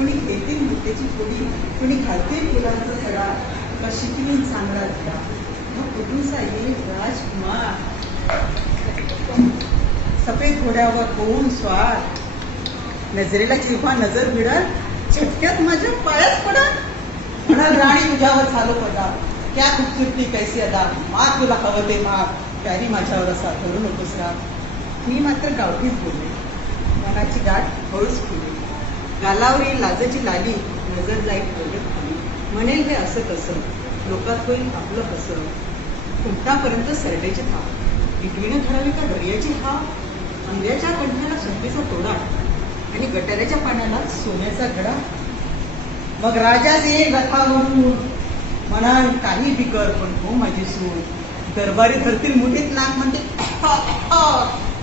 कोणी घेते मुठ्याची फोडी, कोणी घालते फुलांचा सडा, का शिकवीन चांगला धडा. मग कुठूनचा येईल राजकुमार, सफेद घोड्यावर होऊन स्वार. नजरेला जेव्हा नजर भिडल, झटक्यात माझ्या पायात पडल. म्हणाल राणी तुझ्यावर झालो पदा, क्या खूबसूरती कैसी अदा, मार तुला हवं ते मार, प्यारी माझ्यावर असा धरू नकोस राग. मी मात्र गावठीच बोलले, मनाची गाठ हळूच फुलली. गालावरील लाजेची लाली नजर जाईल बोलत खाली. म्हणेल हे असं कसं, लोकात होईल आपलं हसं. कुंटापर्यंत सरडेचे थाप, इटवीनं ठरावी का दर्याची हा. आंब्याच्या कंठाला शक्तीचा तोडा आणि गटाऱ्याच्या पाण्याला सोन्याचा गडा. मग राजाच येईल रथावरून, म्हणाल काही बिकर पण हो माझी सून. दरबारी धरतील मुठीत नाक म्हणते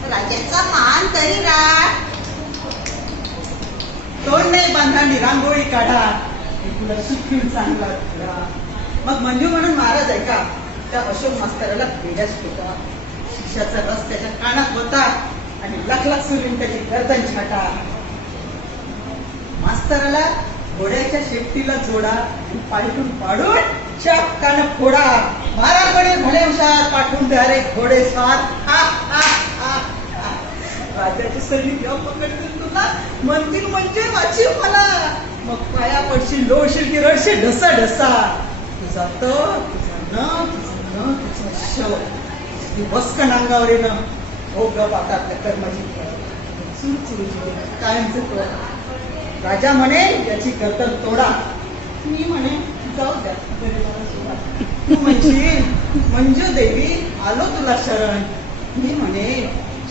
राजाचा मान तरी राख. तोंड नाही बांधा रांगोळी काढा, तुला सुखील चांगला धडा. मग मंजू म्हणून महाराज ऐका, त्या अशोक मास्तराला बेड्याच होता. शिष्याचा रस त्याच्या कानात होता आणि लख सुरून त्याची गर्दन छाटा. मास्तराला घोड्याच्या शेपटीला जोडा आणि पायटून पाडून कान फोडा. महाराजकडे भले हुशार पाठवून द्या रे घोडे स्वार. राजाची सैनिक जेव्हा पकडतील तुला, म्हणतील म्हणजे वाचीव मला. मग पाया पडशील, लोळशील की रडशील ढसा ढसा. तुझा तुझा शव बसकन अंगावर येणं हो ग आता आपल्या कर्माची चुरचुरू कायमचं तो. राजा म्हणे याची गर्दन तोडा, मी म्हणे जाऊ द्या गरीबाला सोडा. तू म्हणशील मंजू देवी आलो तुला शरण, मी म्हणे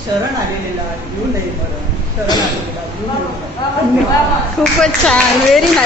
शरण आलेला येऊ नये मरण. शरण आलेला येऊ नये. खूपच छान, व्हेरी नाईस.